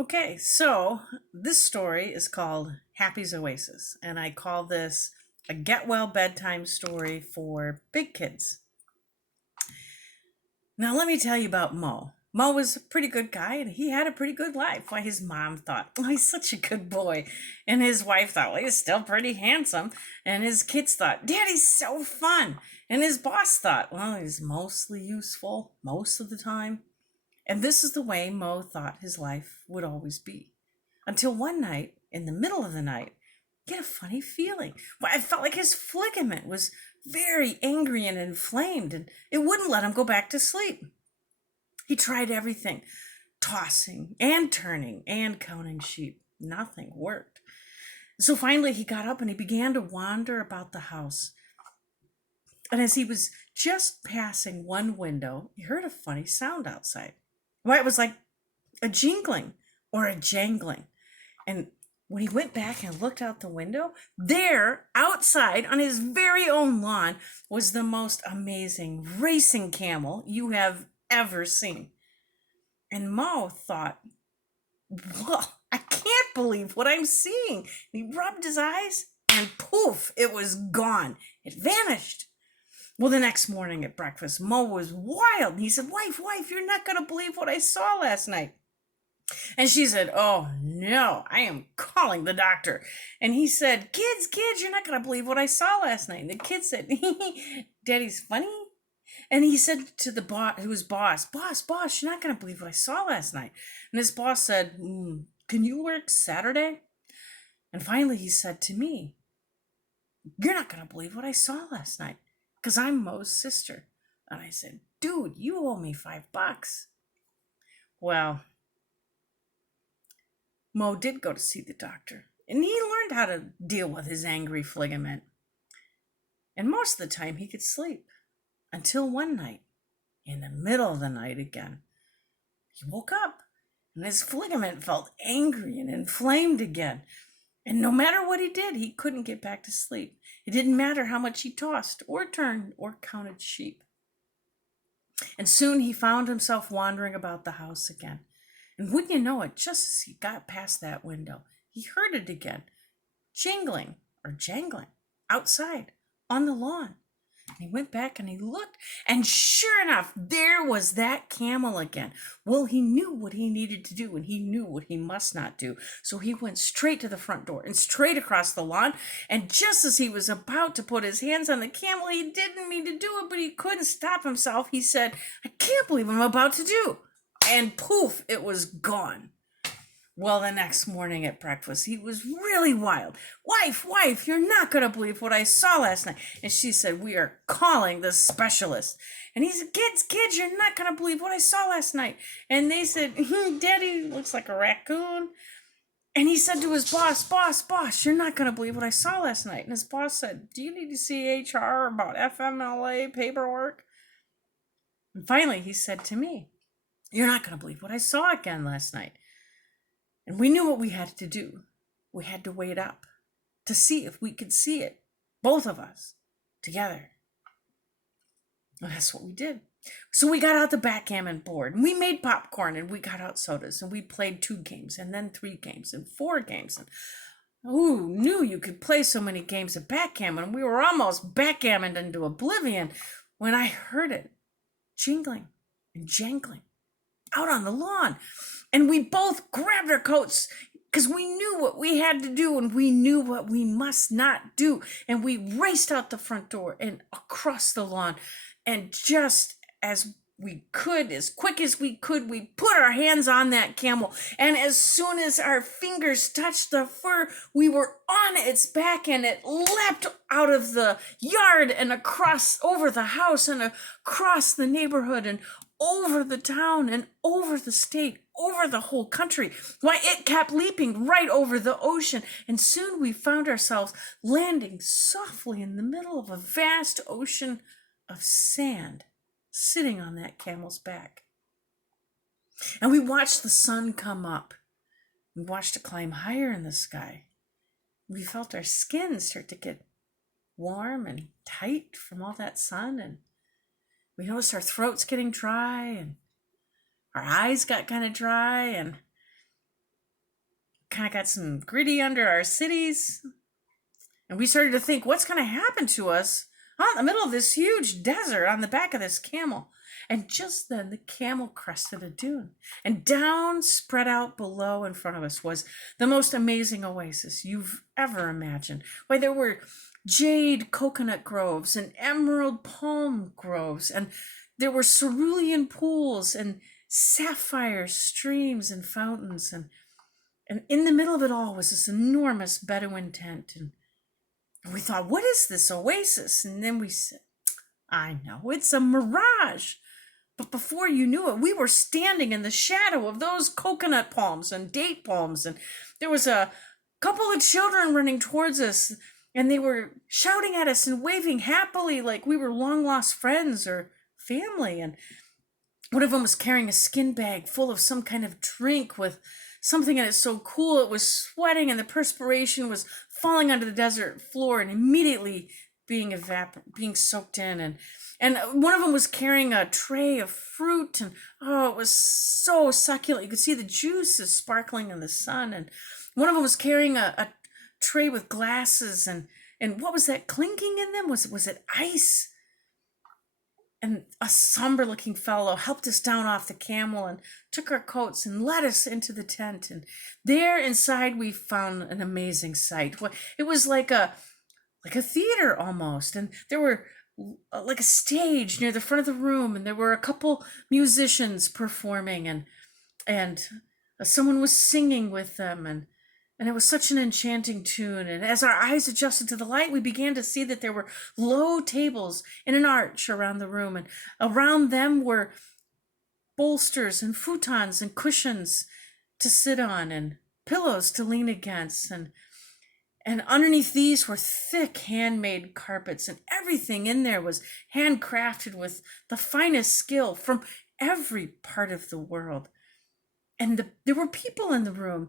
Okay, so this story is called Happy's Oasis, and I call this a get well bedtime story for big kids. Now, let me tell you about Mo. Mo was a pretty good guy and he had a pretty good life. Why, his mom thought, oh, he's such a good boy. And his wife thought, well, he's still pretty handsome. And his kids thought, Daddy's so fun. And his boss thought, well, he's mostly useful most of the time. And this is the way Mo thought his life would always be. Until one night, in the middle of the night, he had a funny feeling. Well, I felt like his ligament was very angry and inflamed, and it wouldn't let him go back to sleep. He tried everything, tossing and turning and counting sheep. Nothing worked. So finally, he got up and he began to wander about the house. And as he was just passing one window, he heard a funny sound outside. Why, it was like a jingling or a jangling. And when he went back and looked out the window, there, outside on his very own lawn, was the most amazing racing camel you have ever seen. And Mo thought, whoa, I can't believe what I'm seeing. And he rubbed his eyes and poof, it was gone. It vanished. Well, the next morning at breakfast, Mo was wild. He said, wife, you're not going to believe what I saw last night. And she said, oh no, I am calling the doctor. And he said, kids, you're not going to believe what I saw last night. And the kid said, Daddy's funny. And he said to the boss, who was boss, you're not going to believe what I saw last night. And his boss said, can you work Saturday? And finally he said to me, you're not going to believe what I saw last night, because I'm Mo's sister. And I said, dude, you owe me $5. Well, Mo did go to see the doctor, and he learned how to deal with his angry ligament. And most of the time he could sleep, until one night, in the middle of the night again, he woke up, and his ligament felt angry and inflamed again. And no matter what he did, he couldn't get back to sleep. It didn't matter how much he tossed or turned or counted sheep. And soon he found himself wandering about the house again. And wouldn't you know it, just as he got past that window, he heard it again, jingling or jangling outside on the lawn. And he went back and he looked, and sure enough, there was that camel again. Well, he knew what he needed to do, and he knew what he must not do. So he went straight to the front door and straight across the lawn. And just as he was about to put his hands on the camel, he didn't mean to do it, but he couldn't stop himself. He said, I can't believe I'm about to do. And poof, it was gone. Well, the next morning at breakfast, he was really wild. Wife, you're not going to believe what I saw last night. And she said, we are calling the specialist. And he said, kids, you're not going to believe what I saw last night. And they said, Daddy looks like a raccoon. And he said to his boss, you're not going to believe what I saw last night. And his boss said, do you need to see HR about FMLA paperwork? And finally, he said to me, you're not going to believe what I saw again last night. And we knew what we had to do. We had to wait up to see if we could see it, both of us, together. Well, that's what we did. So we got out the backgammon board, and we made popcorn, and we got out sodas, and we played 2 games, and then 3 games, and 4 games. And who knew you could play so many games of backgammon? We were almost backgammoned into oblivion when I heard it jingling and jangling out on the lawn. And we both grabbed our coats because we knew what we had to do and we knew what we must not do. And we raced out the front door and across the lawn. And just as we could, as quick as we could, we put our hands on that camel. And as soon as our fingers touched the fur, we were on its back, and it leapt out of the yard and across over the house and across the neighborhood and over the town and over the state, over the whole country. Why, it kept leaping right over the ocean. And soon we found ourselves landing softly in the middle of a vast ocean of sand, sitting on that camel's back. And we watched the sun come up. We watched it climb higher in the sky. We felt our skin start to get warm and tight from all that sun, and we noticed our throats getting dry, and our eyes got kind of dry, and kind of got some gritty under our cities. And we started to think, what's going to happen to us out in the middle of this huge desert on the back of this camel? And just then the camel crested a dune, and down, spread out below in front of us, was the most amazing oasis you've ever imagined. Why, there were jade coconut groves and emerald palm groves, and there were cerulean pools and sapphire streams and fountains, and in the middle of it all was this enormous Bedouin tent. And we thought, what is this oasis? And then we said, I know, it's a mirage. But before you knew it, we were standing in the shadow of those coconut palms and date palms. And there was a couple of children running towards us, and they were shouting at us and waving happily like we were long lost friends or family. And one of them was carrying a skin bag full of some kind of drink with something in it so cool it was sweating, and the perspiration was falling onto the desert floor and immediately being soaked in. And one of them was carrying a tray of fruit, and oh, it was so succulent. You could see the juices sparkling in the sun. And one of them was carrying a tray with glasses, and what was that clinking in them? Was it ice? And a somber looking fellow helped us down off the camel and took our coats and led us into the tent. And there inside we found an amazing sight. It was like a theater almost. And there were like a stage near the front of the room, and there were a couple musicians performing, and someone was singing with them, and it was such an enchanting tune. And as our eyes adjusted to the light, we began to see that there were low tables in an arch around the room, and around them were bolsters and futons and cushions to sit on and pillows to lean against, and underneath these were thick handmade carpets, and everything in there was handcrafted with the finest skill from every part of the world. And there were people in the room,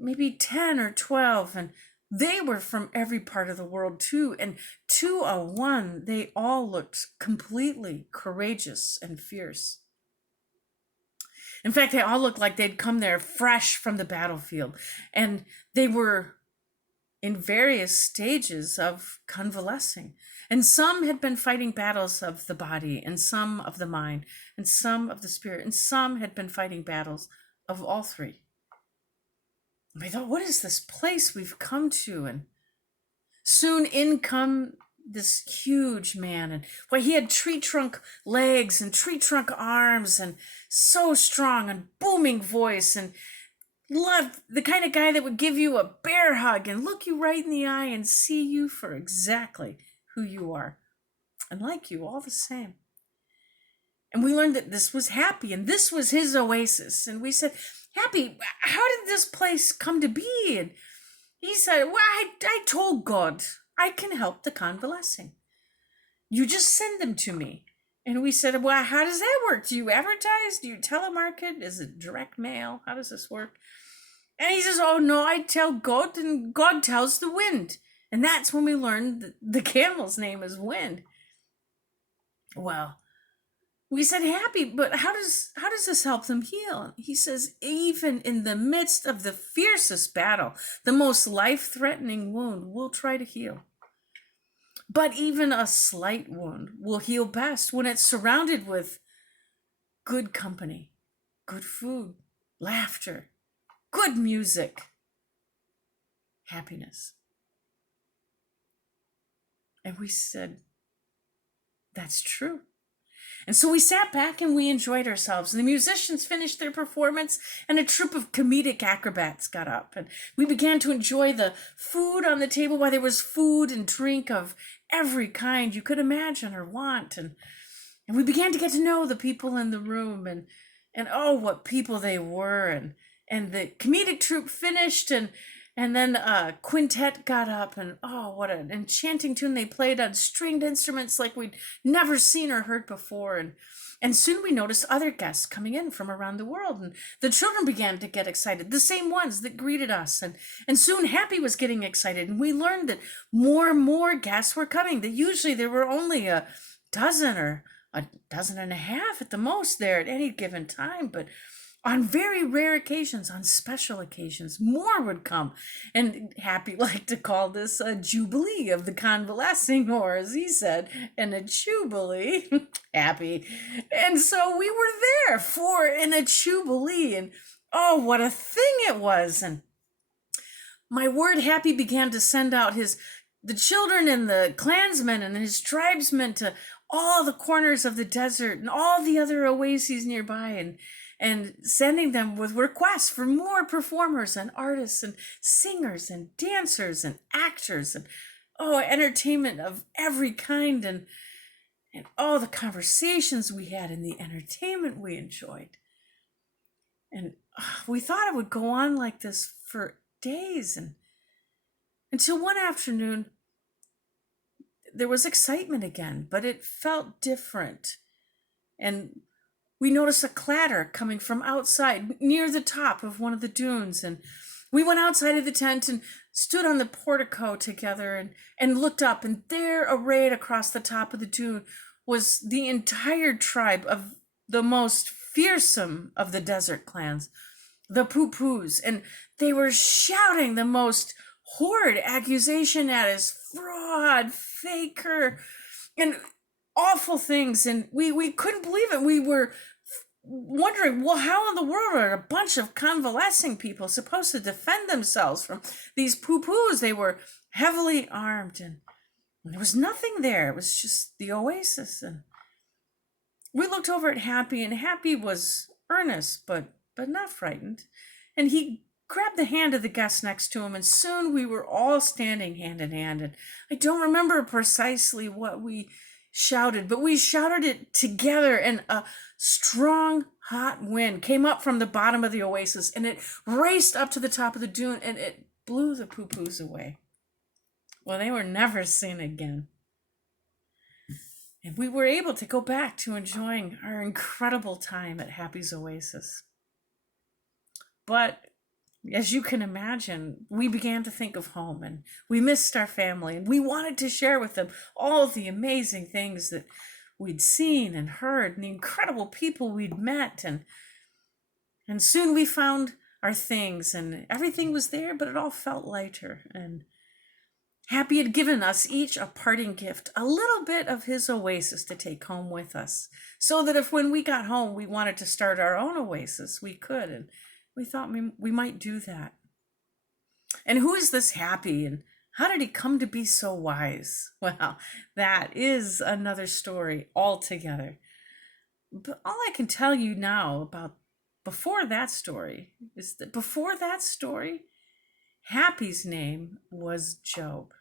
maybe 10 or 12, and they were from every part of the world too. And to a one, they all looked completely courageous and fierce. In fact, they all looked like they'd come there fresh from the battlefield, and they were in various stages of convalescing. And some had been fighting battles of the body, and some of the mind, and some of the spirit, and some had been fighting battles of all three. And I thought, what is this place we've come to? And soon in come this huge man, and he had tree trunk legs and tree trunk arms, and so strong and booming voice, and loved the kind of guy that would give you a bear hug and look you right in the eye and see you for exactly who you are and like you all the same. And we learned that this was Happy, and this was his oasis. And we said, Happy, how did this place come to be? And he said, well, I told God I can help the convalescing. You just send them to me. And we said, well, how does that work? Do you advertise? Do you telemarket? Is it direct mail? How does this work? And he says, oh, no, I tell God, and God tells the wind. And that's when we learned that the camel's name is Wind. Well, we said, Happy, but how does this help them heal? He says, even in the midst of the fiercest battle, the most life-threatening wound, we'll try to heal. But even a slight wound will heal best when it's surrounded with good company, good food, laughter, good music, happiness. And we said, that's true. And so we sat back and we enjoyed ourselves. And the musicians finished their performance, and a troupe of comedic acrobats got up. And we began to enjoy the food on the table, while there was food and drink of every kind you could imagine or want. And we began to get to know the people in the room, and oh, what people they were. And the comedic troupe finished, and then a quintet got up, and oh, what an enchanting tune they played on stringed instruments like we'd never seen or heard before. And soon we noticed other guests coming in from around the world, and the children began to get excited, the same ones that greeted us. And soon Happy was getting excited, and we learned that more and more guests were coming, that usually there were only a dozen or a dozen and a half at the most there at any given time. But On very rare occasions, on special occasions, more would come. And Happy liked to call this a jubilee of the convalescing, or as he said, and a jubilee. Happy. And so we were there for in a jubilee. And oh, what a thing it was. And my word, Happy began to send out the children and the clansmen and his tribesmen to all the corners of the desert and all the other oases nearby, and sending them with requests for more performers and artists and singers and dancers and actors and entertainment of every kind, and all the conversations we had and the entertainment we enjoyed. And we thought it would go on like this for days, and until one afternoon there was excitement again, but it felt different. And we noticed a clatter coming from outside near the top of one of the dunes, and we went outside of the tent and stood on the portico together and looked up, and there, arrayed across the top of the dune, was the entire tribe of the most fearsome of the desert clans, the Poo-Poos, and they were shouting the most horrid accusation at us, fraud, faker, and awful things. And we couldn't believe it. We were wondering, well, how in the world are a bunch of convalescing people supposed to defend themselves from these Poo-Poos? They were heavily armed, and there was nothing there. It was just the Oasis. And we looked over at Happy, and Happy was earnest, but not frightened. And he grabbed the hand of the guest next to him, and soon we were all standing hand in hand. And I don't remember precisely what we shouted, but we shouted it together, and a strong, hot wind came up from the bottom of the oasis, and it raced up to the top of the dune, and it blew the Poo-Poos away. Well, they were never seen again. And we were able to go back to enjoying our incredible time at Happy's Oasis. But as you can imagine, we began to think of home, and we missed our family, and we wanted to share with them all the amazing things that we'd seen and heard, and the incredible people we'd met. And soon we found our things, and everything was there, but it all felt lighter. And Happy had given us each a parting gift, a little bit of his oasis to take home with us, so that if when we got home we wanted to start our own oasis, we could. And we thought we might do that. And who is this Happy, and how did he come to be so wise? Well, that is another story altogether. But all I can tell you now about before that story is that before that story, Happy's name was Job.